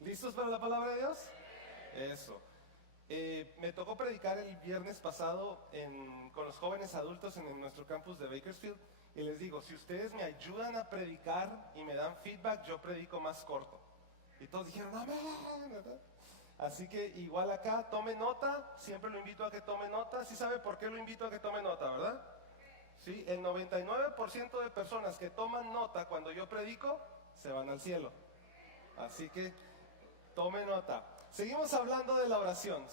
¿Listos para la palabra de Dios? Eso. Me tocó predicar el viernes pasado con los jóvenes adultos en nuestro campus de Bakersfield. Y les digo, si ustedes me ayudan a predicar y me dan feedback, yo predico más corto. Y todos dijeron, amén, ¿verdad? Así que igual acá, tome nota, siempre lo invito a que tome nota. ¿Sí sabe por qué lo invito a que tome nota, verdad? Sí, el 99% de personas que toman nota cuando yo predico, se van al cielo. Así que tome nota. Seguimos hablando de la oración,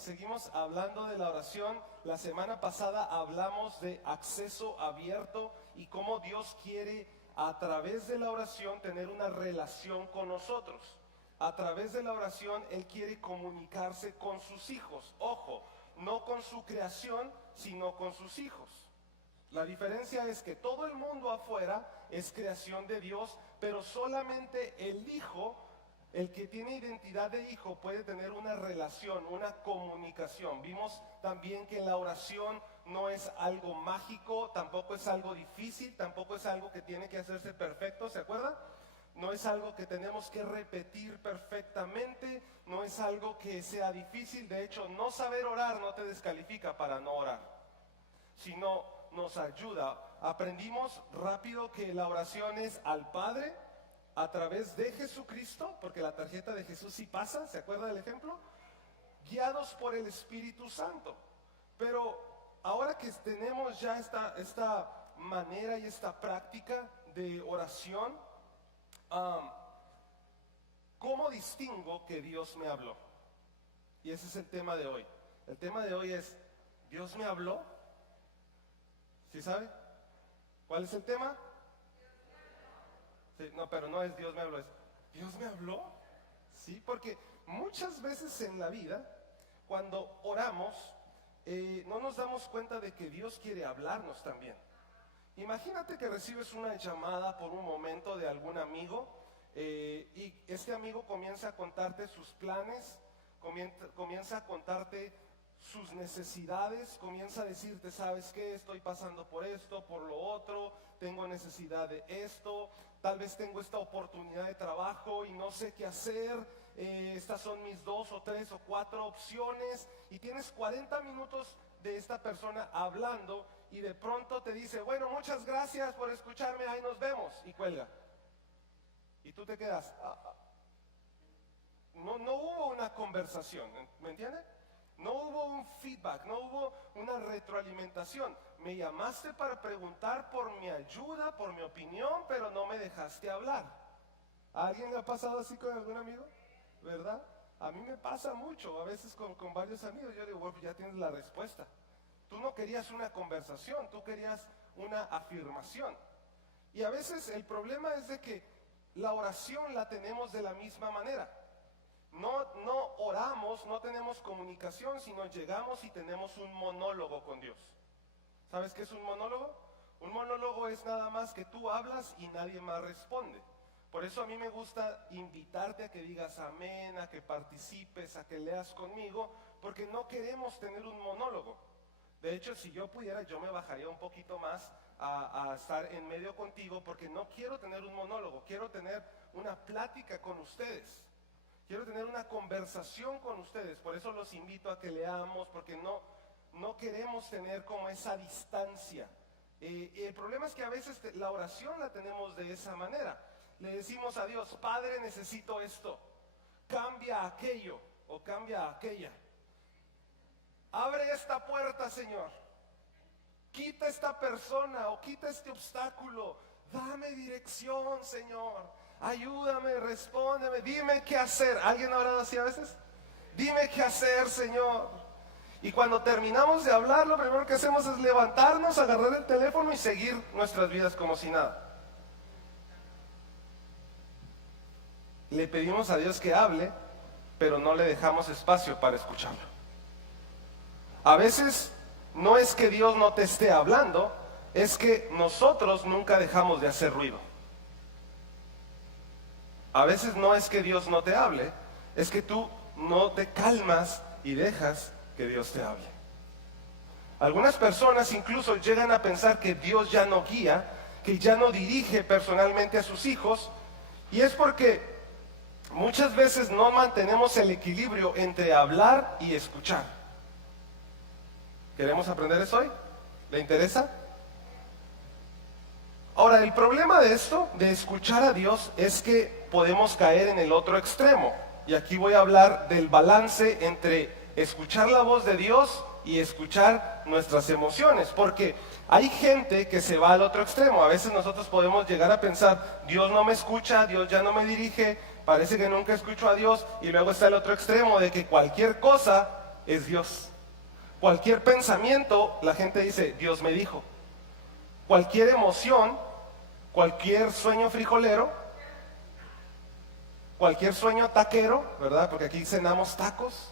La semana pasada hablamos de acceso abierto y cómo Dios quiere a través de la oración tener una relación con nosotros. A través de la oración Él quiere comunicarse con sus hijos. Ojo, no con su creación, sino con sus hijos. La diferencia es que todo el mundo afuera es creación de Dios, pero solamente el Hijo, el que tiene identidad de hijo, puede tener una relación, una comunicación. Vimos también que la oración no es algo mágico, tampoco es algo difícil, tampoco es algo que tiene que hacerse perfecto, ¿se acuerdan? No es algo que tenemos que repetir perfectamente, no es algo que sea difícil. De hecho, no saber orar no te descalifica para no orar, sino nos ayuda. Aprendimos rápido que la oración es al Padre a través de Jesucristo, porque la tarjeta de Jesús sí pasa, ¿se acuerda del ejemplo? Guiados por el Espíritu Santo. Pero ahora que tenemos ya esta manera y esta práctica de oración, ¿cómo distingo que Dios me habló? Y ese es el tema de hoy. El tema de hoy es, ¿Dios me habló? ¿Sí sabe? ¿Cuál es el tema? Sí, no, pero no es Dios me habló, es ¿Dios me habló? Sí, porque muchas veces en la vida, cuando oramos, no nos damos cuenta de que Dios quiere hablarnos también. Imagínate que recibes una llamada por un momento de algún amigo y este amigo comienza a contarte sus planes, comienza a contarte sus necesidades, comienza a decirte, ¿sabes qué? Estoy pasando por esto, por lo otro, tengo necesidad de esto, tal vez tengo esta oportunidad de trabajo y no sé qué hacer, estas son mis 2 o 3 o 4 opciones, y tienes 40 minutos de esta persona hablando y de pronto te dice, bueno, muchas gracias por escucharme, ahí nos vemos, y cuelga. Y tú te quedas, no hubo una conversación, ¿me entiendes? No hubo un feedback, no hubo una retroalimentación. Me llamaste para preguntar por mi ayuda, por mi opinión, pero no me dejaste hablar. ¿A alguien le ha pasado así con algún amigo? ¿Verdad? A mí me pasa mucho, a veces con varios amigos. Yo digo, bueno, ya tienes la respuesta. Tú no querías una conversación, tú querías una afirmación. Y a veces el problema es de que la oración la tenemos de la misma manera. No oramos, no tenemos comunicación, sino llegamos y tenemos un monólogo con Dios. ¿Sabes qué es un monólogo? Un monólogo es nada más que tú hablas y nadie más responde. Por eso a mí me gusta invitarte a que digas amén, a que participes, a que leas conmigo, porque no queremos tener un monólogo. De hecho, si yo pudiera, yo me bajaría un poquito más a estar en medio contigo, porque no quiero tener un monólogo, quiero tener una plática con ustedes. Quiero tener una conversación con ustedes, por eso los invito a que leamos, porque no queremos tener como esa distancia. El problema es que a veces la oración la tenemos de esa manera. Le decimos a Dios, Padre, necesito esto, cambia aquello o cambia aquella. Abre esta puerta, Señor. Quita esta persona o quita este obstáculo. Dame dirección, Señor. Ayúdame, respóndeme, dime qué hacer. ¿Alguien ha orado así a veces? Dime qué hacer, Señor. Y cuando terminamos de hablar, lo primero que hacemos es levantarnos, agarrar el teléfono y seguir nuestras vidas como si nada. Le pedimos a Dios que hable, pero no le dejamos espacio para escucharlo. A veces no es que Dios no te esté hablando, es que nosotros nunca dejamos de hacer ruido. A veces no es que Dios no te hable, es que tú no te calmas y dejas que Dios te hable. Algunas personas incluso llegan a pensar que Dios ya no guía, que ya no dirige personalmente a sus hijos, y es porque Muchas veces no mantenemos el equilibrio entre hablar y escuchar. ¿Queremos aprender eso hoy? ¿Le interesa? Ahora, el problema de esto, de escuchar a Dios, es que podemos caer en el otro extremo. Y aquí voy a hablar del balance entre escuchar la voz de Dios y escuchar nuestras emociones. Porque hay gente que se va al otro extremo. A veces nosotros podemos llegar a pensar, Dios no me escucha, Dios ya no me dirige, parece que nunca escucho a Dios. Y luego está el otro extremo de que cualquier cosa es Dios. Cualquier pensamiento, la gente dice, Dios me dijo. Cualquier emoción, cualquier sueño frijolero, cualquier sueño taquero, ¿verdad? Porque aquí cenamos tacos.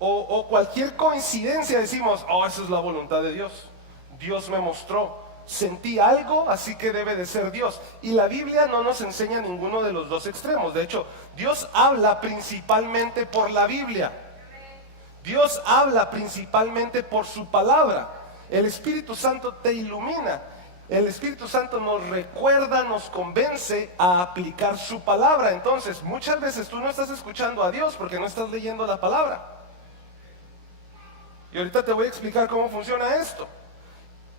O cualquier coincidencia decimos, oh, eso es la voluntad de Dios. Dios me mostró, sentí algo, así que debe de ser Dios. Y la Biblia no nos enseña ninguno de los dos extremos. De hecho, Dios habla principalmente por la Biblia. Dios habla principalmente por su palabra. El Espíritu Santo te ilumina. El Espíritu Santo nos recuerda, nos convence a aplicar su palabra. Entonces, muchas veces tú no estás escuchando a Dios porque no estás leyendo la palabra. Y ahorita te voy a explicar cómo funciona esto.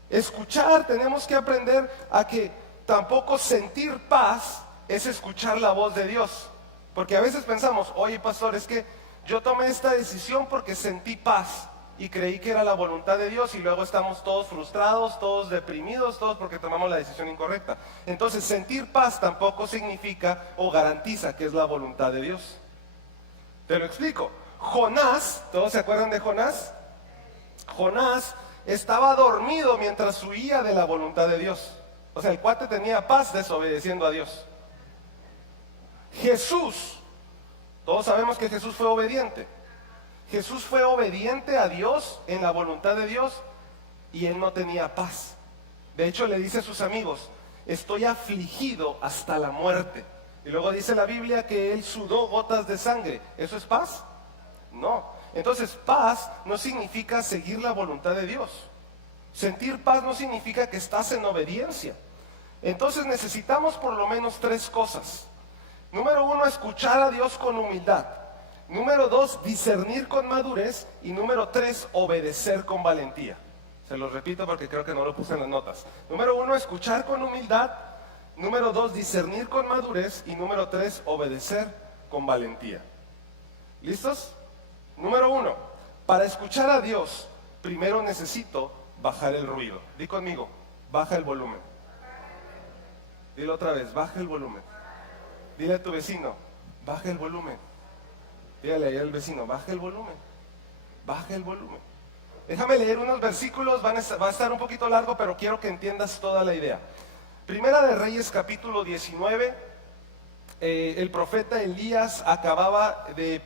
Escuchar, tenemos que aprender a que tampoco sentir paz es escuchar la voz de Dios. Porque a veces pensamos, oye pastor, es que yo tomé esta decisión porque sentí paz y creí que era la voluntad de Dios y luego estamos todos frustrados, todos deprimidos, todos porque tomamos la decisión incorrecta. Entonces, sentir paz tampoco significa o garantiza que es la voluntad de Dios. Te lo explico. Jonás, ¿todos se acuerdan de Jonás? Jonás estaba dormido mientras huía de la voluntad de Dios. O sea, el cuate tenía paz desobedeciendo a Dios. Jesús, todos sabemos que Jesús fue obediente. Jesús fue obediente a Dios en la voluntad de Dios y él no tenía paz. De hecho, le dice a sus amigos, estoy afligido hasta la muerte. Y luego dice la Biblia que él sudó gotas de sangre. ¿Eso es paz? No. Entonces, paz no significa seguir la voluntad de Dios. Sentir paz no significa que estás en obediencia. Entonces necesitamos por lo menos tres cosas. Número uno, escuchar a Dios con humildad. Número dos, discernir con madurez. Y número tres, obedecer con valentía. Se los repito porque creo que no lo puse en las notas. Número uno, escuchar con humildad. Número dos, discernir con madurez. Y número tres, obedecer con valentía. ¿Listos? Número uno, para escuchar a Dios, primero necesito bajar el ruido. Di conmigo, baja el volumen. Dilo otra vez, baja el volumen. Dile a tu vecino, baja el volumen. Dígale ahí al vecino, baja el volumen. Baja el volumen. Déjame leer unos versículos, va a estar un poquito largo, pero quiero que entiendas toda la idea. Primera de Reyes, capítulo 19. El profeta Elías acababa de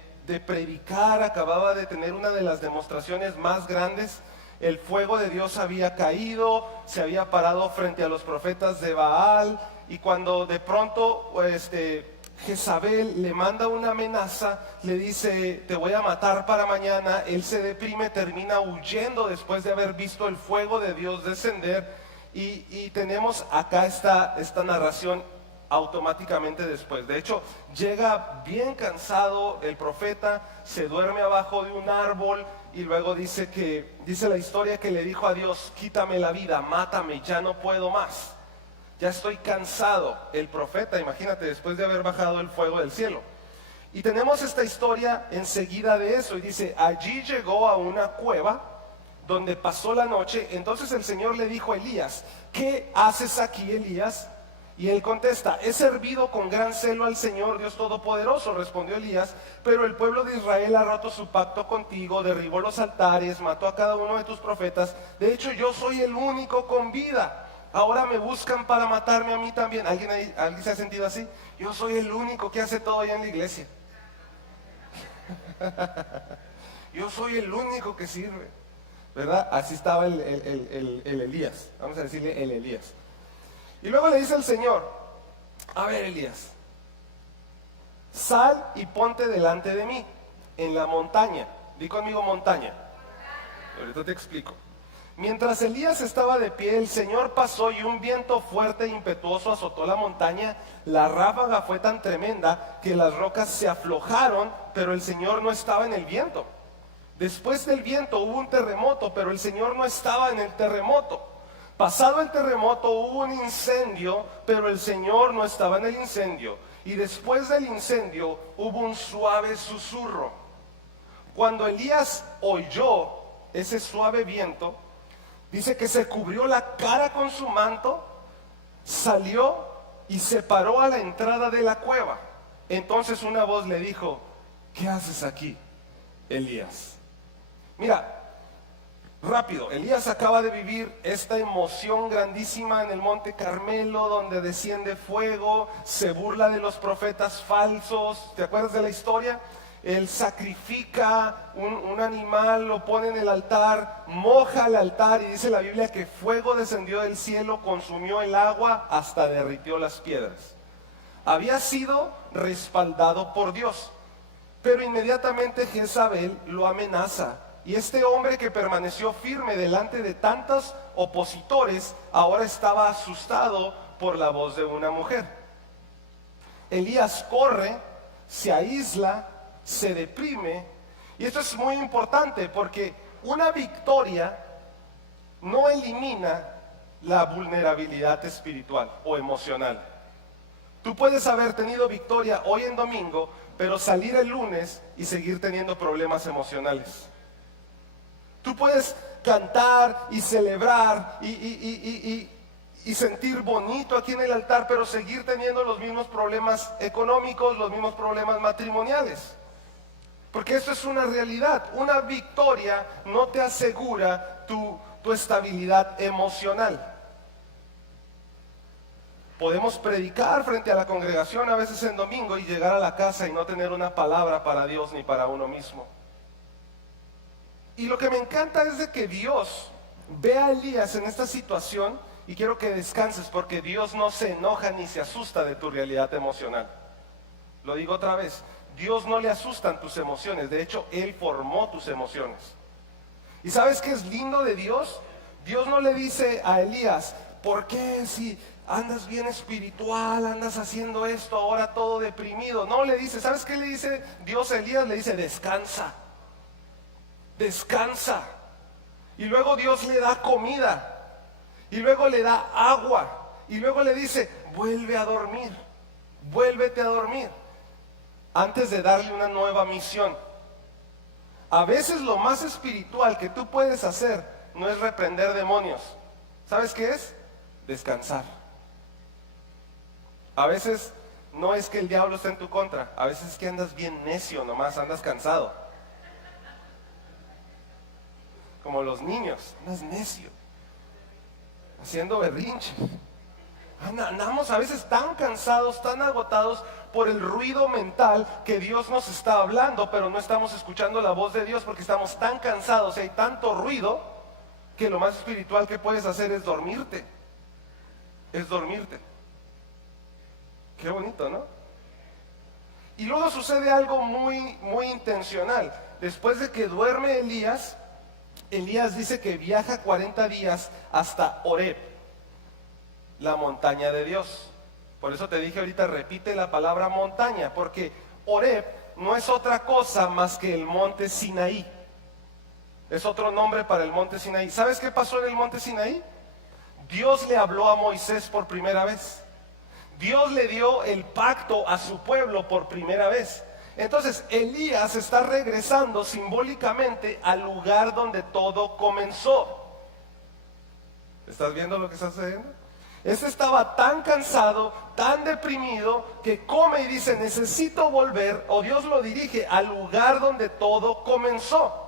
predicar, acababa de tener una de las demostraciones más grandes. El fuego de Dios había caído, se había parado frente a los profetas de Baal, y cuando de pronto Jezabel le manda una amenaza, le dice, te voy a matar para mañana. Él se deprime, termina huyendo después de haber visto el fuego de Dios descender, y tenemos acá esta narración automáticamente después. De hecho, llega bien cansado el profeta, se duerme abajo de un árbol y luego dice la historia que le dijo a Dios, quítame la vida, mátame, ya no puedo más, ya estoy cansado. El profeta, imagínate, después de haber bajado el fuego del cielo. Y tenemos esta historia enseguida de eso y dice, allí llegó a una cueva donde pasó la noche. Entonces el Señor le dijo a Elías, ¿qué haces aquí, Elías? Y él contesta, he servido con gran celo al Señor Dios Todopoderoso, respondió Elías, pero el pueblo de Israel ha roto su pacto contigo, derribó los altares, mató a cada uno de tus profetas. De hecho, yo soy el único con vida. Ahora me buscan para matarme a mí también. ¿Alguien se ha sentido así? Yo soy el único que hace todo allá en la iglesia. Yo soy el único que sirve, ¿verdad? Así estaba el Elías. Vamos a decirle el Elías. Y luego le dice el Señor, a ver Elías, sal y ponte delante de mí en la montaña. Di conmigo montaña. Ahorita te explico. Mientras Elías estaba de pie, el Señor pasó y un viento fuerte e impetuoso azotó la montaña. La ráfaga fue tan tremenda que las rocas se aflojaron, pero el Señor no estaba en el viento. Después del viento hubo un terremoto, pero el Señor no estaba en el terremoto. Pasado el terremoto hubo un incendio, pero el Señor no estaba en el incendio. Y después del incendio hubo un suave susurro. Cuando Elías oyó ese suave viento, dice que se cubrió la cara con su manto, salió y se paró a la entrada de la cueva. Entonces una voz le dijo: ¿qué haces aquí, Elías? Mira, rápido, Elías acaba de vivir esta emoción grandísima en el Monte Carmelo, donde desciende fuego, se burla de los profetas falsos. ¿Te acuerdas de la historia? Él sacrifica un animal, lo pone en el altar, moja el altar y dice la Biblia que fuego descendió del cielo, consumió el agua, hasta derritió las piedras. Había sido respaldado por Dios, pero inmediatamente Jezabel lo amenaza. Y este hombre que permaneció firme delante de tantos opositores, ahora estaba asustado por la voz de una mujer. Elías corre, se aísla, se deprime, y esto es muy importante porque una victoria no elimina la vulnerabilidad espiritual o emocional. Tú puedes haber tenido victoria hoy en domingo, pero salir el lunes y seguir teniendo problemas emocionales. Tú puedes cantar y celebrar y sentir bonito aquí en el altar, pero seguir teniendo los mismos problemas económicos, los mismos problemas matrimoniales. Porque esto es una realidad. Una victoria no te asegura tu estabilidad emocional. Podemos predicar frente a la congregación a veces en domingo y llegar a la casa y no tener una palabra para Dios ni para uno mismo. Y lo que me encanta es de que Dios ve a Elías en esta situación, y quiero que descanses porque Dios no se enoja ni se asusta de tu realidad emocional. Lo digo otra vez, Dios no le asustan tus emociones, de hecho Él formó tus emociones. ¿Y sabes qué es lindo de Dios? Dios no le dice a Elías: ¿por qué si andas bien espiritual, andas haciendo esto, ahora todo deprimido? No, le dice, ¿sabes qué le dice Dios a Elías? Le dice: descansa. Descansa. Y luego Dios le da comida, y luego le da agua, y luego le dice: vuelve a dormir, vuélvete a dormir, antes de darle una nueva misión. A veces lo más espiritual que tú puedes hacer no es reprender demonios. ¿Sabes qué es? Descansar. A veces no es que el diablo esté en tu contra, a veces es que andas bien necio nomás, andas cansado. Como los niños, andas necio, haciendo berrinche. Andamos a veces tan cansados, tan agotados por el ruido mental que Dios nos está hablando, pero no estamos escuchando la voz de Dios porque estamos tan cansados y hay tanto ruido que lo más espiritual que puedes hacer es dormirte. Es dormirte. Qué bonito, ¿no? Y luego sucede algo muy intencional. Después de que duerme Elías dice que viaja 40 días hasta Horeb, la montaña de Dios. Por eso te dije ahorita, repite la palabra montaña, porque Horeb no es otra cosa más que el monte Sinaí. Es otro nombre para el monte Sinaí. ¿Sabes qué pasó en el monte Sinaí? Dios le habló a Moisés por primera vez. Dios le dio el pacto a su pueblo por primera vez. Entonces Elías está regresando simbólicamente al lugar donde todo comenzó. ¿Estás viendo lo que está sucediendo? Este estaba tan cansado, tan deprimido, que come y dice: necesito volver, o Dios lo dirige al lugar donde todo comenzó,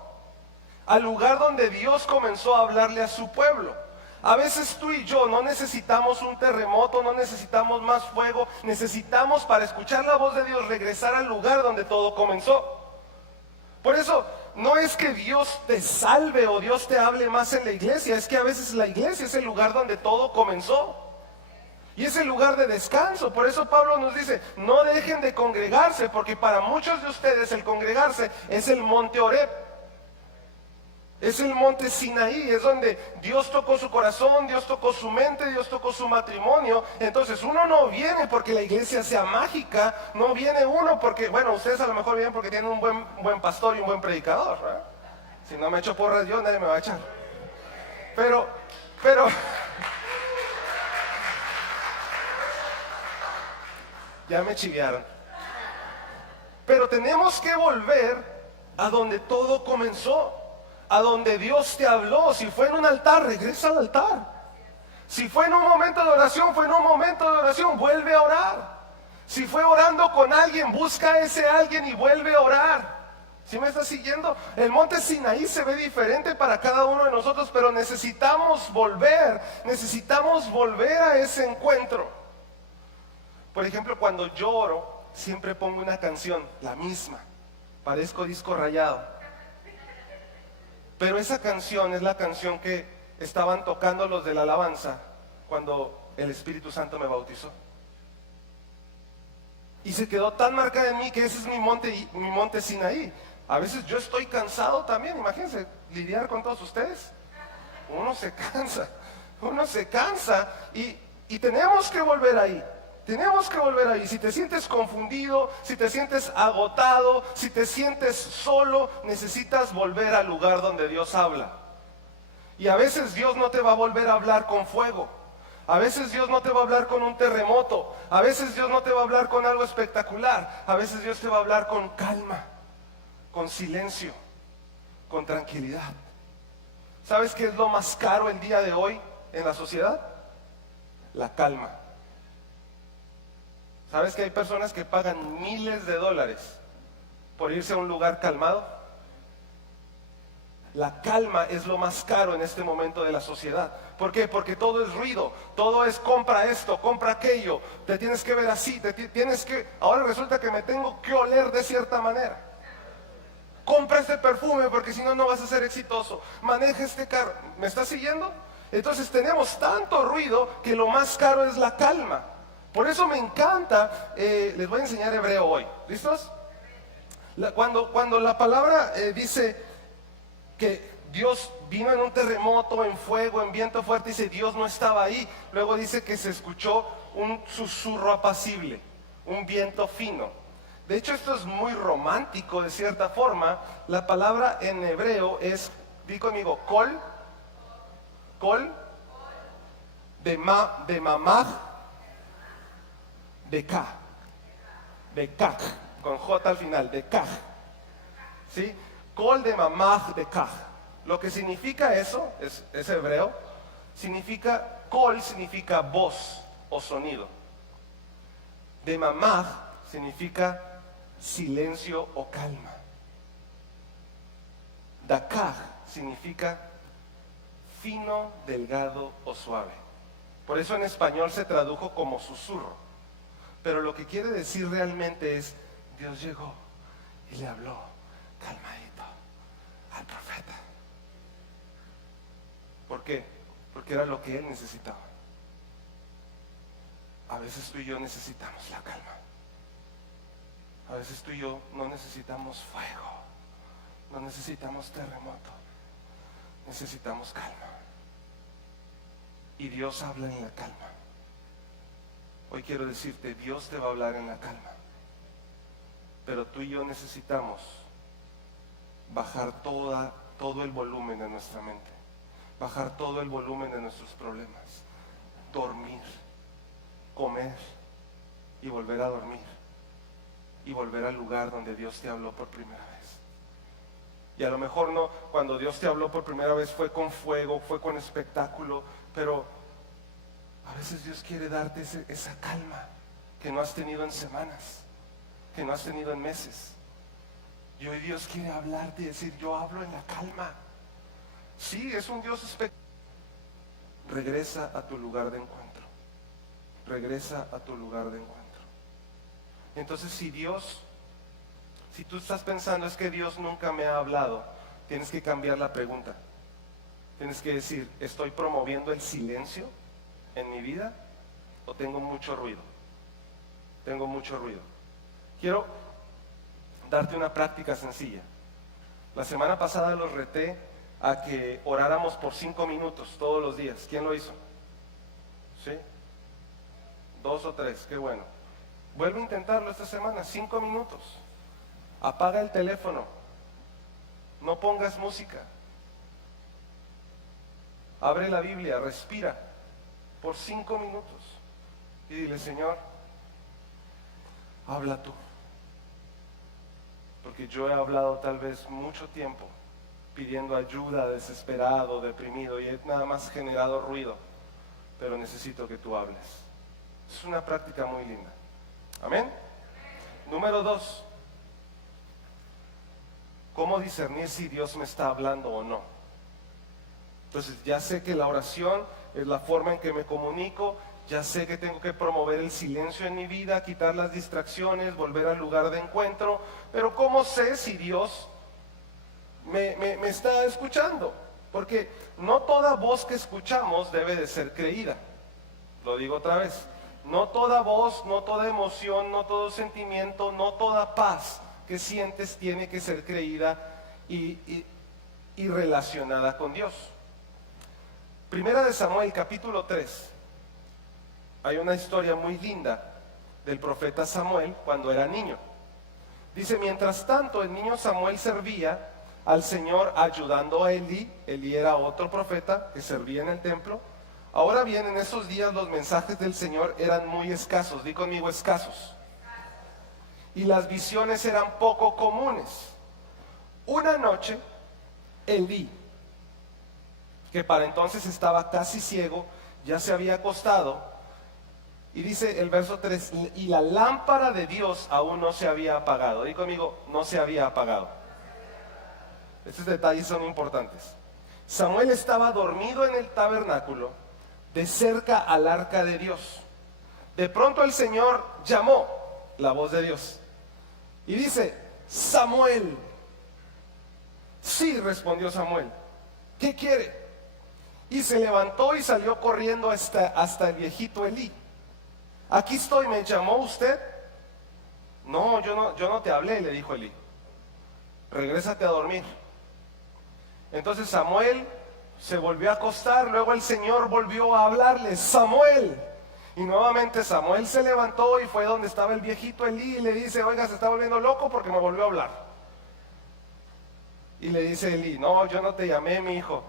al lugar donde Dios comenzó a hablarle a su pueblo. A veces tú y yo no necesitamos un terremoto, no necesitamos más fuego, necesitamos, para escuchar la voz de Dios, regresar al lugar donde todo comenzó. Por eso no es que Dios te salve o Dios te hable más en la iglesia, es que a veces la iglesia es el lugar donde todo comenzó y es el lugar de descanso. Por eso Pablo nos dice: no dejen de congregarse, porque para muchos de ustedes el congregarse es el monte Horeb. Es el monte Sinaí, es donde Dios tocó su corazón, Dios tocó su mente, Dios tocó su matrimonio. Entonces uno no viene porque la iglesia sea mágica, no viene uno porque, bueno, ustedes a lo mejor vienen porque tienen un buen pastor y un buen predicador, ¿verdad? Si no me echo porras yo, nadie me va a echar. Pero, ya me chiviaron. Pero tenemos que volver a donde todo comenzó. A donde Dios te habló. Si fue en un altar, regresa al altar. Si fue en un momento de oración, fue en un momento de oración, vuelve a orar. Si fue orando con alguien, busca a ese alguien y vuelve a orar. ¿Sí me está siguiendo? El monte Sinaí se ve diferente para cada uno de nosotros, pero necesitamos volver a ese encuentro. Por ejemplo, cuando yo oro, siempre pongo una canción, la misma. Parezco disco rayado. Pero esa canción es la canción que estaban tocando los de la alabanza cuando el Espíritu Santo me bautizó. Y se quedó tan marcada en mí que ese es mi monte Sinaí. A veces yo estoy cansado también, imagínense, lidiar con todos ustedes. Uno se cansa y tenemos que volver ahí. Tenemos que volver ahí. Si te sientes confundido, si te sientes agotado, si te sientes solo, necesitas volver al lugar donde Dios habla. Y a veces Dios no te va a volver a hablar con fuego. A veces Dios no te va a hablar con un terremoto. A veces Dios no te va a hablar con algo espectacular. A veces Dios te va a hablar con calma, con silencio, con tranquilidad. ¿Sabes qué es lo más caro el día de hoy en la sociedad? La calma. ¿Sabes que hay personas que pagan miles de dólares por irse a un lugar calmado? La calma es lo más caro en este momento de la sociedad. ¿Por qué? Porque todo es ruido, todo es compra esto, compra aquello, te tienes que ver así, ahora resulta que me tengo que oler de cierta manera. Compra este perfume porque si no, no vas a ser exitoso. Maneja este carro. ¿Me estás siguiendo? Entonces tenemos tanto ruido que lo más caro es la calma. Por eso me encanta, les voy a enseñar hebreo hoy. ¿Listos? Cuando la palabra dice que Dios vino en un terremoto, en fuego, en viento fuerte, dice Dios no estaba ahí. Luego dice que se escuchó un susurro apacible, un viento fino. De hecho, esto es muy romántico de cierta forma. La palabra en hebreo es, di conmigo, kol, de mamá, de Kaj, con J al final, de Kaj, ¿sí? Kol de mamá de Kaj. Lo que significa eso, es hebreo, kol significa voz o sonido. De mamá significa silencio o calma. Dakaj significa fino, delgado o suave. Por eso en español se tradujo como susurro. Pero lo que quiere decir realmente es, Dios llegó y le habló calmadito al profeta. ¿Por qué? Porque era lo que él necesitaba. A veces tú y yo necesitamos la calma. A veces tú y yo no necesitamos fuego, no necesitamos terremoto, necesitamos calma. Y Dios habla en la calma. Hoy quiero decirte, Dios te va a hablar en la calma. Pero tú y yo necesitamos bajar todo el volumen de nuestra mente, bajar todo el volumen de nuestros problemas, dormir, comer y volver a dormir. Y volver al lugar donde Dios te habló por primera vez. Y a lo mejor no, cuando Dios te habló por primera vez fue con fuego, fue con espectáculo, pero a veces Dios quiere darte esa calma que no has tenido en semanas, que no has tenido en meses. Y hoy Dios quiere hablarte y decir, yo hablo en la calma. Sí, es un Dios espectacular. Regresa a tu lugar de encuentro. Regresa a tu lugar de encuentro. Entonces si tú estás pensando es que Dios nunca me ha hablado, tienes que cambiar la pregunta. Tienes que decir, ¿estoy promoviendo el silencio en mi vida o tengo mucho ruido? Tengo mucho ruido. Quiero darte una práctica sencilla. La semana pasada los reté a que oráramos por 5 minutos todos los días. ¿Quién lo hizo? ¿Sí? 2 o 3, qué bueno. Vuelve a intentarlo esta semana, 5 minutos. Apaga el teléfono. No pongas música. Abre la Biblia, respira por 5 minutos. Y dile, Señor, habla tú. Porque yo he hablado tal vez mucho tiempo pidiendo ayuda, desesperado, deprimido, y he nada más generado ruido. Pero necesito que tú hables. Es una práctica muy linda. Amén. Número 2. ¿Cómo discernir si Dios me está hablando o no? Entonces ya sé que la oración es la forma en que me comunico. Ya sé que tengo que promover el silencio en mi vida, quitar las distracciones, volver al lugar de encuentro. Pero ¿cómo sé si Dios me está escuchando? Porque no toda voz que escuchamos debe de ser creída. Lo digo otra vez. No toda voz, no toda emoción, no todo sentimiento, no toda paz que sientes tiene que ser creída y relacionada con Dios. Primera de Samuel, capítulo 3. Hay una historia muy linda del profeta Samuel cuando era niño. Dice, mientras tanto el niño Samuel servía al Señor ayudando a Elí. Elí era otro profeta que servía en el templo. Ahora bien, en esos días los mensajes del Señor eran muy escasos. Di conmigo, escasos. Y las visiones eran poco comunes. Una noche, Elí, que para entonces estaba casi ciego, ya se había acostado. Y dice el verso 3, y la lámpara de Dios aún no se había apagado. Di conmigo, no se había apagado. Estos detalles son importantes. Samuel estaba dormido en el tabernáculo, de cerca al arca de Dios. De pronto el Señor llamó, la voz de Dios, y dice, Samuel. Sí, respondió Samuel. ¿Qué quiere? Y se levantó y salió corriendo hasta el viejito Elí. Aquí estoy, ¿me llamó usted? No, yo no te hablé, le dijo Elí. Regrésate a dormir. Entonces Samuel se volvió a acostar, luego el Señor volvió a hablarle, Samuel. Y nuevamente Samuel se levantó y fue donde estaba el viejito Elí y le dice, oiga, se está volviendo loco porque me volvió a hablar. Y le dice Elí, no, yo no te llamé, mi hijo.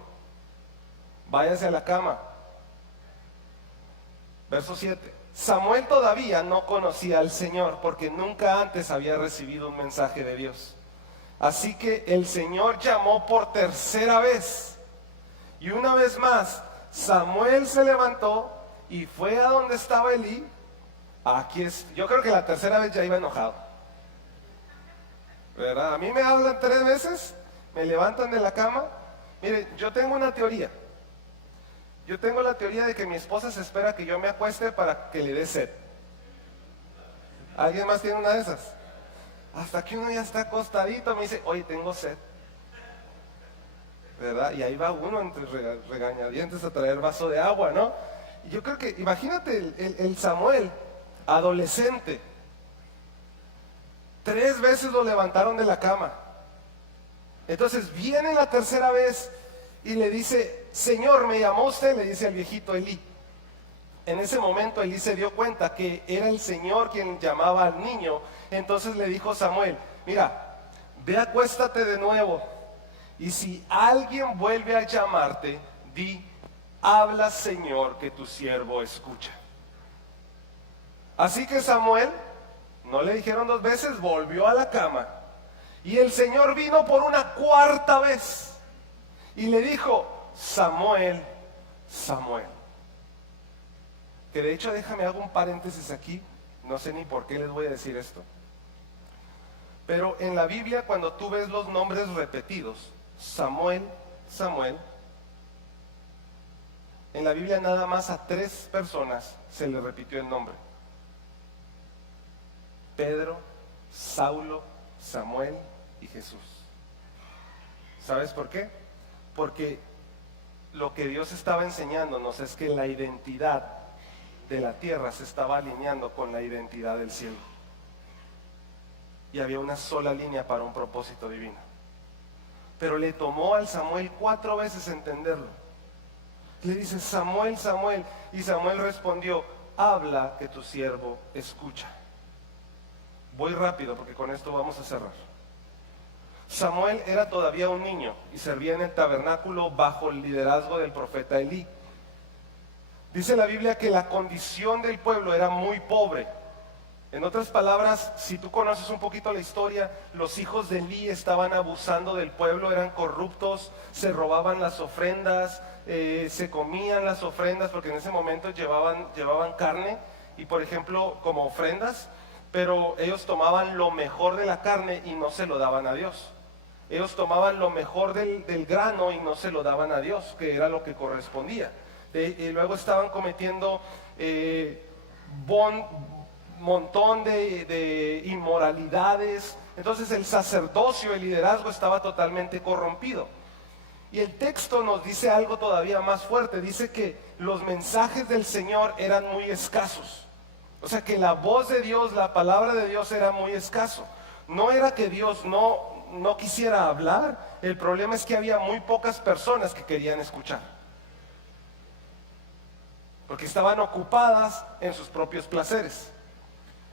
Váyase a la cama. Verso 7. Samuel todavía no conocía al Señor porque nunca antes había recibido un mensaje de Dios. Así que el Señor llamó por tercera vez. Y una vez más, Samuel se levantó y fue a donde estaba Elí. Yo creo que la tercera vez ya iba enojado. ¿Verdad? A mí me hablan 3 veces, me levantan de la cama. Mire, yo tengo una teoría. Yo tengo la teoría de que mi esposa se espera que yo me acueste para que le dé sed. ¿Alguien más tiene una de esas? Hasta que uno ya está acostadito, me dice, oye, tengo sed. ¿Verdad? Y ahí va uno entre regañadientes a traer vaso de agua, ¿no? Y yo creo que, imagínate el Samuel, adolescente. 3 veces lo levantaron de la cama. Entonces viene la tercera vez y le dice, Señor, ¿me llamó usted? Le dice al viejito Elí. En ese momento Elí se dio cuenta que era el Señor quien llamaba al niño. Entonces le dijo Samuel, mira, ve, acuéstate de nuevo. Y si alguien vuelve a llamarte, di, habla, Señor, que tu siervo escucha. Así que Samuel, no le dijeron 2 veces, volvió a la cama. Y el Señor vino por una 4ª vez. Y le dijo, Samuel, Samuel. Que de hecho, déjame hago un paréntesis aquí. No sé ni por qué les voy a decir esto. Pero en la Biblia, cuando tú ves los nombres repetidos, Samuel, Samuel, en la Biblia nada más a 3 personas se le repitió el nombre. Pedro, Saulo, Samuel y Jesús. ¿Sabes por qué? Porque lo que Dios estaba enseñándonos es que la identidad de la tierra se estaba alineando con la identidad del cielo. Y había una sola línea para un propósito divino. pero le tomó al Samuel 4 veces entenderlo. Le dice, Samuel, Samuel, y Samuel respondió, habla que tu siervo escucha. Voy rápido porque con esto vamos a cerrar. Samuel era todavía un niño y servía en el tabernáculo bajo el liderazgo del profeta Elí. Dice la Biblia que la condición del pueblo era muy pobre. En otras palabras, si tú conoces un poquito la historia, los hijos de Elí estaban abusando del pueblo, eran corruptos, se robaban las ofrendas, se comían las ofrendas porque en ese momento llevaban carne y por ejemplo como ofrendas, pero ellos tomaban lo mejor de la carne y no se lo daban a Dios. Ellos tomaban lo mejor del grano y no se lo daban a Dios, que era lo que correspondía. Y luego estaban cometiendo montón de inmoralidades. Entonces el sacerdocio, el liderazgo estaba totalmente corrompido. Y el texto nos dice algo todavía más fuerte. Dice que los mensajes del Señor eran muy escasos. O sea que la voz de Dios, la palabra de Dios era muy escaso. No era que Dios no quisiera hablar. El problema es que había muy pocas personas que querían escuchar. Porque estaban ocupadas en sus propios placeres.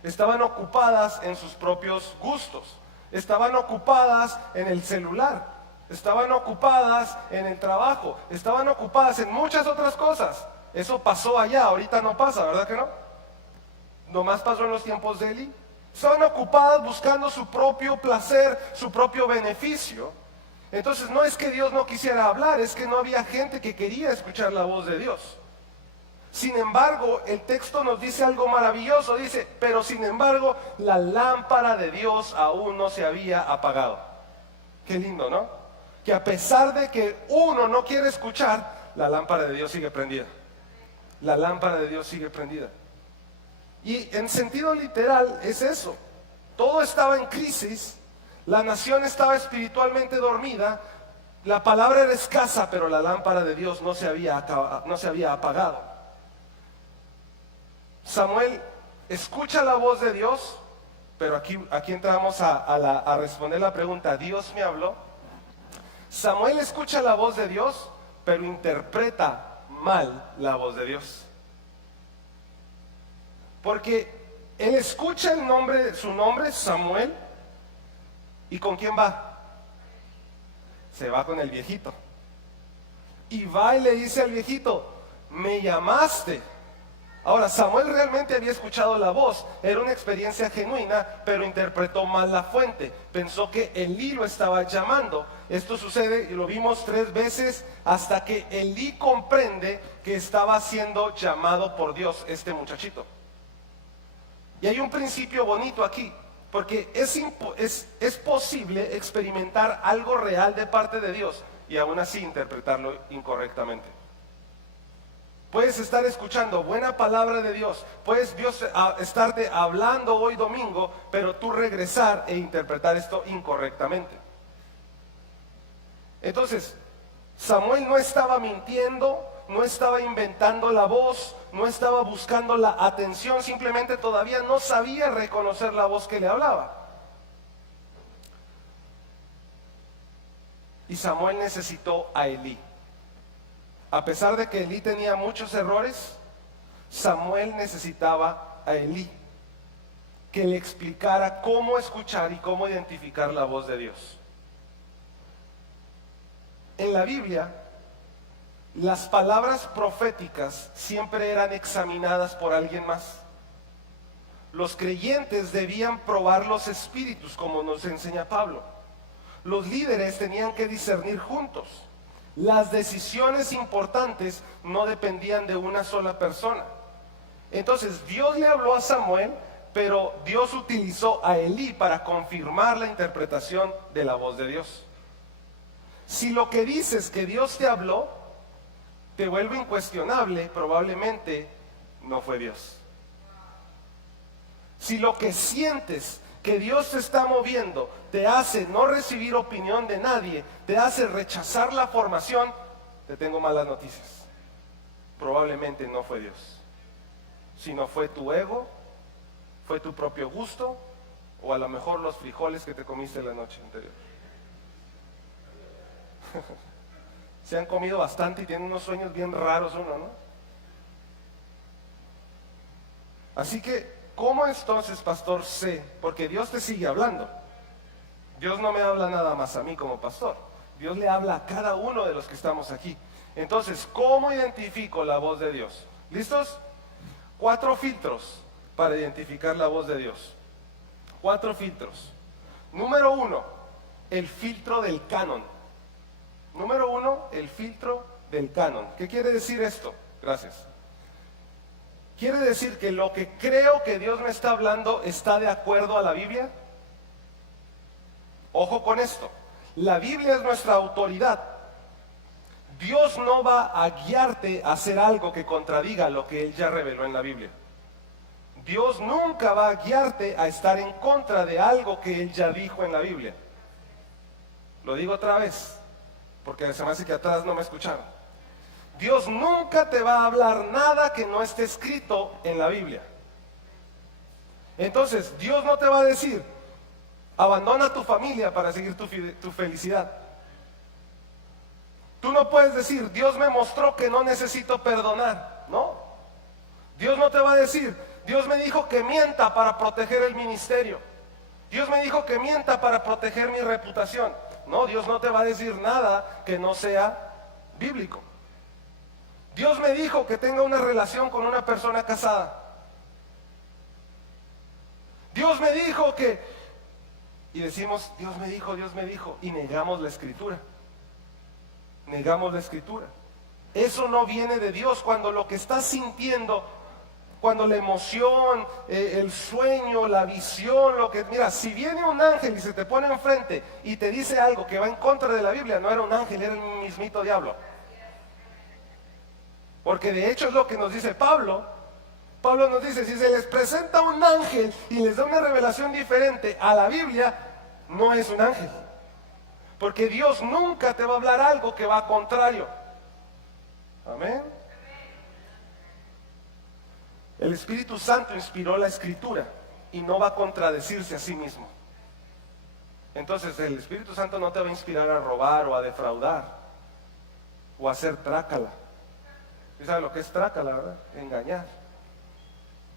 Estaban ocupadas en sus propios gustos. Estaban ocupadas en el celular. Estaban ocupadas en el trabajo. Estaban ocupadas en muchas otras cosas. Eso pasó allá, ahorita no pasa, ¿verdad que no? Nomás pasó en los tiempos de Elí. Estaban ocupadas buscando su propio placer, su propio beneficio. Entonces no es que Dios no quisiera hablar, es que no había gente que quería escuchar la voz de Dios. Sin embargo, el texto nos dice algo maravilloso, dice, pero sin embargo, la lámpara de Dios aún no se había apagado. Qué lindo, ¿no? Que a pesar de que uno no quiere escuchar, la lámpara de Dios sigue prendida. La lámpara de Dios sigue prendida. Y en sentido literal es eso. Todo estaba en crisis, la nación estaba espiritualmente dormida, la palabra era escasa, pero la lámpara de Dios no se había apagado. Samuel escucha la voz de Dios, pero aquí entramos a responder la pregunta, ¿Dios me habló? Samuel escucha la voz de Dios, pero interpreta mal la voz de Dios. Porque él escucha su nombre, Samuel, ¿y con quién va? Se va con el viejito. Y va y le dice al viejito, me llamaste. Ahora, Samuel realmente había escuchado la voz, era una experiencia genuina, pero interpretó mal la fuente. Pensó que Elí lo estaba llamando. Esto sucede, y lo vimos 3 veces, hasta que Elí comprende que estaba siendo llamado por Dios este muchachito. Y hay un principio bonito aquí, porque es posible experimentar algo real de parte de Dios y aún así interpretarlo incorrectamente. Puedes estar escuchando buena palabra de Dios, puedes Dios estarte hablando hoy domingo, pero tú regresar e interpretar esto incorrectamente. Entonces, Samuel no estaba mintiendo, no estaba inventando la voz, no estaba buscando la atención, simplemente todavía no sabía reconocer la voz que le hablaba. Y Samuel necesitó a Elí. A pesar de que Elí tenía muchos errores, Samuel necesitaba a Elí, que le explicara cómo escuchar y cómo identificar la voz de Dios. En la Biblia, las palabras proféticas siempre eran examinadas por alguien más. Los creyentes debían probar los espíritus, como nos enseña Pablo. Los líderes tenían que discernir juntos. Las decisiones importantes no dependían de una sola persona. Entonces Dios le habló a Samuel, pero Dios utilizó a Elí para confirmar la interpretación de la voz de Dios. Si lo que dices que Dios te habló te vuelve incuestionable, probablemente no fue Dios. Si lo que sientes que Dios te está moviendo te hace no recibir opinión de nadie, te hace rechazar la formación, te tengo malas noticias. Probablemente no fue Dios, sino fue tu ego, fue tu propio gusto, o a lo mejor los frijoles que te comiste la noche anterior. Se han comido bastante y tienen unos sueños bien raros uno, ¿no? Así que, ¿cómo entonces, pastor, sé? Porque Dios te sigue hablando. Dios no me habla nada más a mí como pastor. Dios le habla a cada uno de los que estamos aquí. Entonces, ¿cómo identifico la voz de Dios? ¿Listos? 4 filtros para identificar la voz de Dios. 4 filtros. Número 1, el filtro del canon. Número 1, el filtro del canon. ¿Qué quiere decir esto? Gracias. ¿Quiere decir que lo que creo que Dios me está hablando está de acuerdo a la Biblia? Ojo con esto. La Biblia es nuestra autoridad. Dios no va a guiarte a hacer algo que contradiga lo que Él ya reveló en la Biblia. Dios nunca va a guiarte a estar en contra de algo que Él ya dijo en la Biblia. Lo digo otra vez, porque se me hace que atrás no me escucharon. Dios nunca te va a hablar nada que no esté escrito en la Biblia. Entonces, Dios no te va a decir, abandona tu familia para seguir tu felicidad. Tú no puedes decir, Dios me mostró que no necesito perdonar. No. Dios no te va a decir, Dios me dijo que mienta para proteger el ministerio. Dios me dijo que mienta para proteger mi reputación. No, Dios no te va a decir nada que no sea bíblico. Dios me dijo que tenga una relación con una persona casada. Dios me dijo que... Y decimos, Dios me dijo, y negamos la escritura. Negamos la escritura. Eso no viene de Dios. Cuando lo que estás sintiendo, cuando la emoción, el sueño, la visión, mira, si viene un ángel y se te pone enfrente y te dice algo que va en contra de la Biblia, no era un ángel, era el mismito diablo. Porque de hecho es lo que nos dice Pablo. Pablo nos dice, si se les presenta un ángel y les da una revelación diferente a la Biblia, no es un ángel. Porque Dios nunca te va a hablar algo que va contrario. Amén. El Espíritu Santo inspiró la Escritura y no va a contradecirse a sí mismo. Entonces el Espíritu Santo no te va a inspirar a robar o a defraudar o a hacer trácala. ¿Sí sabes lo que es trácala, verdad? Engañar.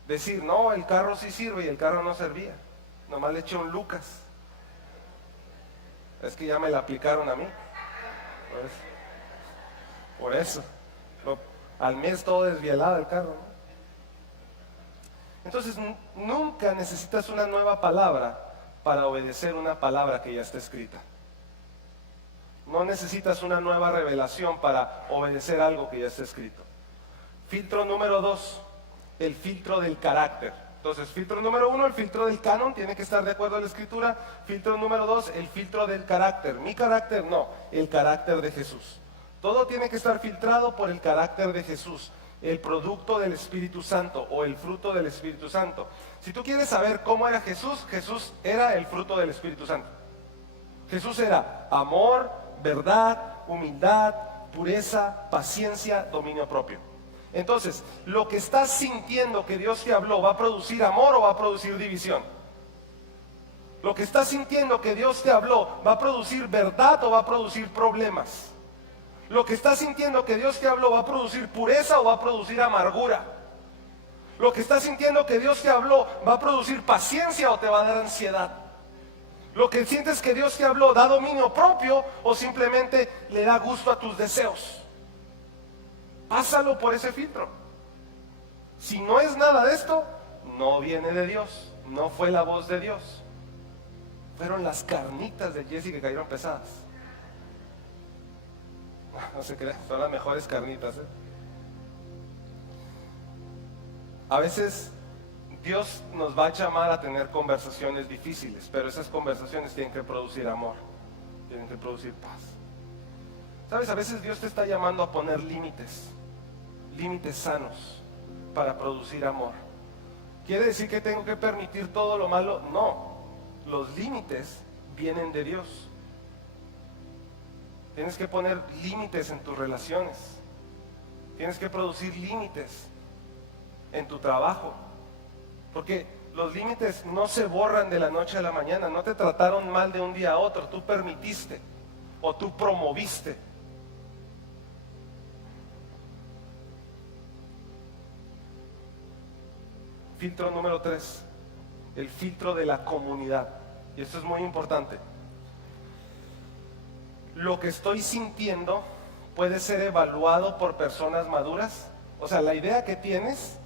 Decir, no, el carro sí sirve y el carro no servía. Nomás le eché un Lucas. Es que ya me la aplicaron a mí. Por eso. Al mes todo desvielado el carro, ¿no? Entonces, nunca necesitas una nueva palabra para obedecer una palabra que ya está escrita. No necesitas una nueva revelación para obedecer algo que ya está escrito. Filtro número 2, el filtro del carácter. Entonces, filtro número 1, el filtro del canon, tiene que estar de acuerdo a la escritura. Filtro número 2, el filtro del carácter. Mi carácter no, el carácter de Jesús. Todo tiene que estar filtrado por el carácter de Jesús, el producto del Espíritu Santo o el fruto del Espíritu Santo. Si tú quieres saber cómo era Jesús, Jesús era el fruto del Espíritu Santo. Jesús era amor, verdad, humildad, pureza, paciencia, dominio propio. Entonces, lo que estás sintiendo que Dios te habló, ¿va a producir amor o va a producir división? Lo que estás sintiendo que Dios te habló, ¿va a producir verdad o va a producir problemas? Lo que estás sintiendo que Dios te habló, ¿va a producir pureza o va a producir amargura? Lo que estás sintiendo que Dios te habló, ¿va a producir paciencia o te va a dar ansiedad? Lo que sientes que Dios te habló, ¿da dominio propio o simplemente le da gusto a tus deseos? Pásalo por ese filtro. Si no es nada de esto, no viene de Dios, no fue la voz de Dios. Fueron las carnitas de Jesse que cayeron pesadas. No se crean, son las mejores carnitas, ¿eh? A veces Dios nos va a llamar a tener conversaciones difíciles, pero esas conversaciones tienen que producir amor, tienen que producir paz. ¿Sabes? A veces Dios te está llamando a poner límites sanos para producir amor. ¿Quiere decir que tengo que permitir todo lo malo? No, los límites vienen de Dios. Tienes que poner límites en tus relaciones. Tienes que producir límites en tu trabajo. Porque los límites no se borran de la noche a la mañana. No te trataron mal de un día a otro, tú permitiste. o tú promoviste. Filtro número 3, el filtro de la comunidad. Y esto es muy importante. Lo que estoy sintiendo puede ser evaluado por personas maduras. O sea, la idea que tienes,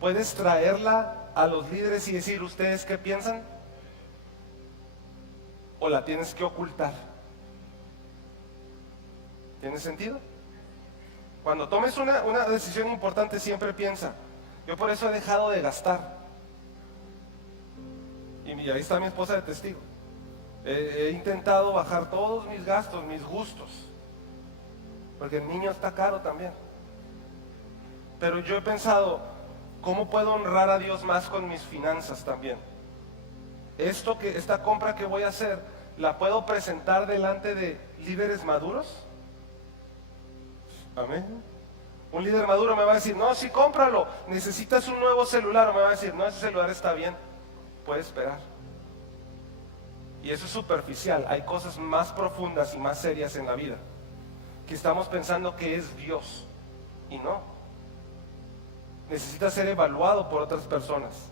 puedes traerla a los líderes y decir, ¿ustedes qué piensan? ¿O la tienes que ocultar? ¿Tiene sentido? Cuando tomes una decisión importante, siempre piensa, yo por eso he dejado de gastar. Y ahí está mi esposa de testigo. He intentado bajar todos mis gastos, mis gustos, porque el niño está caro también. Pero yo he pensado, ¿cómo puedo honrar a Dios más con mis finanzas también? Esta compra que voy a hacer, ¿la puedo presentar delante de líderes maduros? Amén. Un líder maduro me va a decir, no, sí, cómpralo, necesitas un nuevo celular. O me va a decir, no, ese celular está bien, puede esperar. Y eso es superficial. Hay cosas más profundas y más serias en la vida que estamos pensando que es Dios, y no. Necesita ser evaluado por otras personas.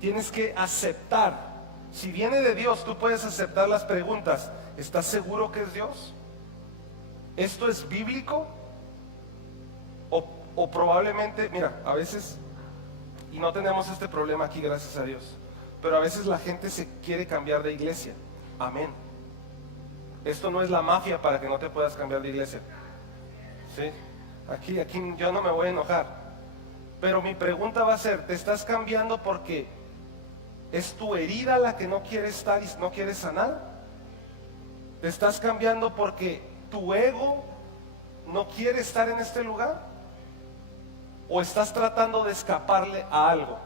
Tienes que aceptar. Si viene de Dios, tú puedes aceptar las preguntas. ¿Estás seguro que es Dios? ¿Esto es bíblico? O probablemente, mira, a veces, y no tenemos este problema aquí, gracias a Dios, pero a veces la gente se quiere cambiar de iglesia. Amén. Esto no es la mafia para que no te puedas cambiar de iglesia. ¿Sí? Aquí yo no me voy a enojar. Pero mi pregunta va a ser, ¿te estás cambiando porque es tu herida la que no quieres estar y no quieres sanar? ¿Te estás cambiando porque tu ego no quiere estar en este lugar? ¿O estás tratando de escaparle a algo?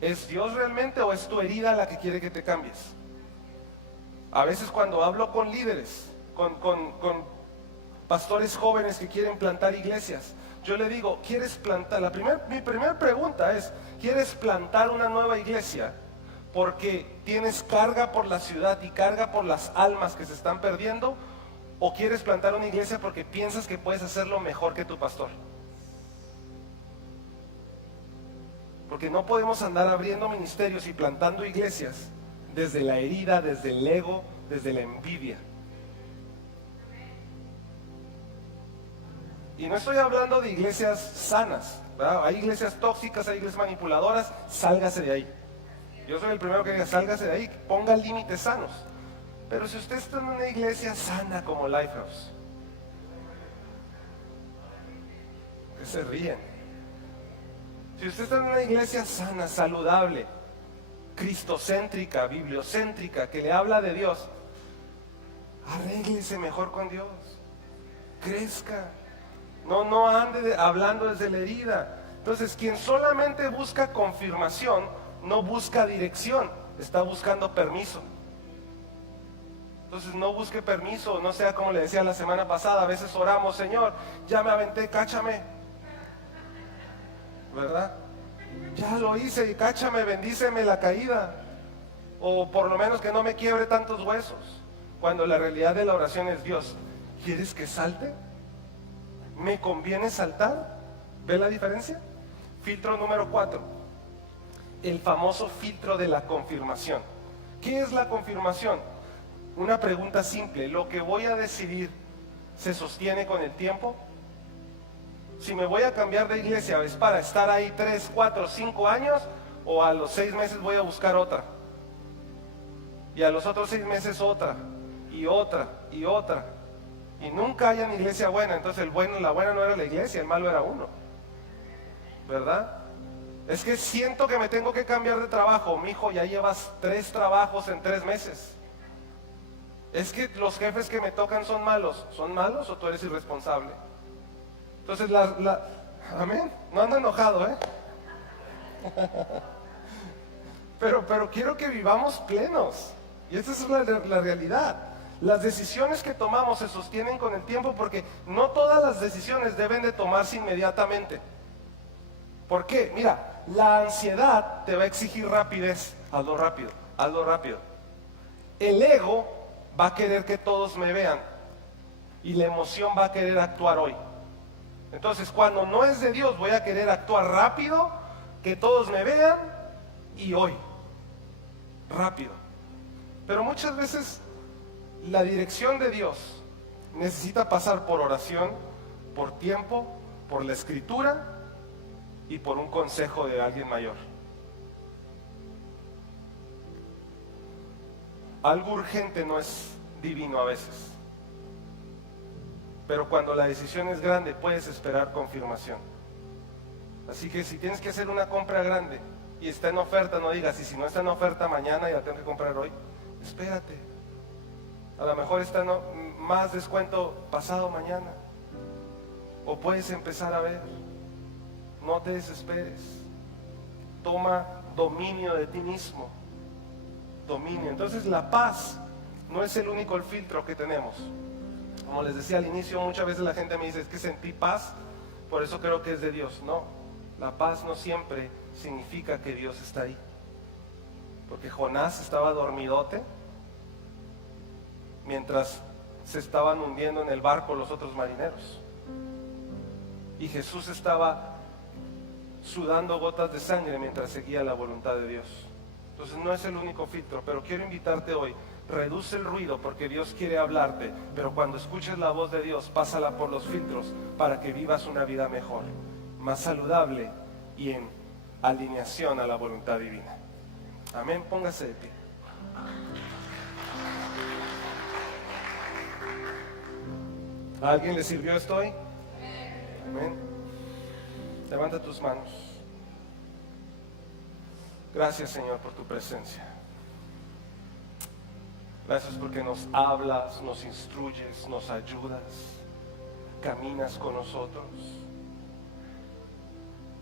¿Es Dios realmente o es tu herida la que quiere que te cambies? A veces cuando hablo con líderes, con pastores jóvenes que quieren plantar iglesias, yo le digo, ¿quieres plantar? Mi primera pregunta es, ¿quieres plantar una nueva iglesia porque tienes carga por la ciudad y carga por las almas que se están perdiendo? ¿O quieres plantar una iglesia porque piensas que puedes hacerlo mejor que tu pastor? Porque no podemos andar abriendo ministerios y plantando iglesias desde la herida, desde el ego, desde la envidia. Y no estoy hablando de iglesias sanas, ¿verdad? Hay iglesias tóxicas, hay iglesias manipuladoras, sálgase de ahí. Yo soy el primero que diga, sálgase de ahí, ponga límites sanos. Pero si usted está en una iglesia sana como Lifehouse, que se ríen. Si usted está en una iglesia sana, saludable, cristocéntrica, bibliocéntrica, que le habla de Dios, arréglese mejor con Dios, crezca, no ande hablando desde la herida. Entonces, quien solamente busca confirmación, no busca dirección, está buscando permiso. Entonces no busque permiso, no sea como le decía la semana pasada, a veces oramos, Señor, ya me aventé, cáchame, ¿verdad? Ya lo hice y cáchame, bendíceme la caída, o por lo menos que no me quiebre tantos huesos, cuando la realidad de la oración es, Dios, ¿quieres que salte? ¿Me conviene saltar? ¿Ve la diferencia? Filtro número 4, el famoso filtro de la confirmación. ¿Qué es la confirmación? Una pregunta simple, ¿lo que voy a decidir se sostiene con el tiempo? Si me voy a cambiar de iglesia, ¿es para estar ahí 3, 4, 5 años? ¿O a los 6 meses voy a buscar otra? Y a los otros 6 meses otra, y otra, y otra. Y nunca hay una iglesia buena, entonces la buena no era la iglesia, el malo era uno. ¿Verdad? Es que siento que me tengo que cambiar de trabajo. Mijo, ya llevas 3 trabajos en 3 meses. Es que los jefes que me tocan son malos. ¿Son malos o tú eres irresponsable? Entonces, amén, no ando enojado, ¿eh? Pero quiero que vivamos plenos. Y esa es la realidad. Las decisiones que tomamos se sostienen con el tiempo porque no todas las decisiones deben de tomarse inmediatamente. ¿Por qué? Mira, la ansiedad te va a exigir rapidez. Hazlo rápido, hazlo rápido. El ego va a querer que todos me vean y la emoción va a querer actuar hoy. Entonces cuando no es de Dios voy a querer actuar rápido, que todos me vean y hoy, rápido. Pero muchas veces la dirección de Dios necesita pasar por oración, por tiempo, por la escritura y por un consejo de alguien mayor. Algo urgente no es divino a veces, pero cuando la decisión es grande puedes esperar confirmación. Así que si tienes que hacer una compra grande y está en oferta, no digas, y si no está en oferta mañana y la tengo que comprar hoy, espérate. A lo mejor está más descuento pasado mañana. O puedes empezar a ver. No te desesperes. Toma dominio de ti mismo. Dominio. Entonces la paz no es el único filtro que tenemos. Como les decía al inicio, muchas veces la gente me dice, es que sentí paz, por eso creo que es de Dios. No, la paz no siempre significa que Dios está ahí. Porque Jonás estaba dormidote mientras se estaban hundiendo en el barco los otros marineros. Y Jesús estaba sudando gotas de sangre mientras seguía la voluntad de Dios. Entonces no es el único filtro, pero quiero invitarte hoy, reduce el ruido porque Dios quiere hablarte, pero cuando escuches la voz de Dios, pásala por los filtros para que vivas una vida mejor, más saludable y en alineación a la voluntad divina. Amén, póngase de pie. ¿A alguien le sirvió esto hoy? Amén. Levanta tus manos. Gracias, Señor, por tu presencia. Gracias porque nos hablas, nos instruyes, nos ayudas, caminas con nosotros.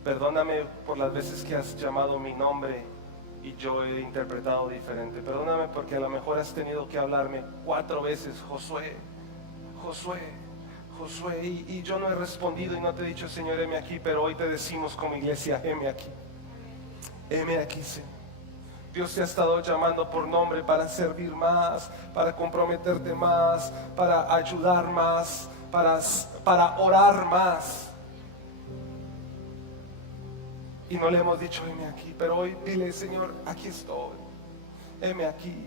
Perdóname por las veces que has llamado mi nombre y yo he interpretado diferente. Perdóname porque a lo mejor has tenido que hablarme 4 veces, Josué, Josué, Josué, y yo no he respondido y no te he dicho, Señor, heme aquí, pero hoy te decimos como iglesia, heme aquí. Heme aquí, Señor. Dios te ha estado llamando por nombre para servir más, para comprometerte más, para ayudar más, para orar más. Y no le hemos dicho, heme aquí, pero hoy dile, Señor, aquí estoy, heme aquí.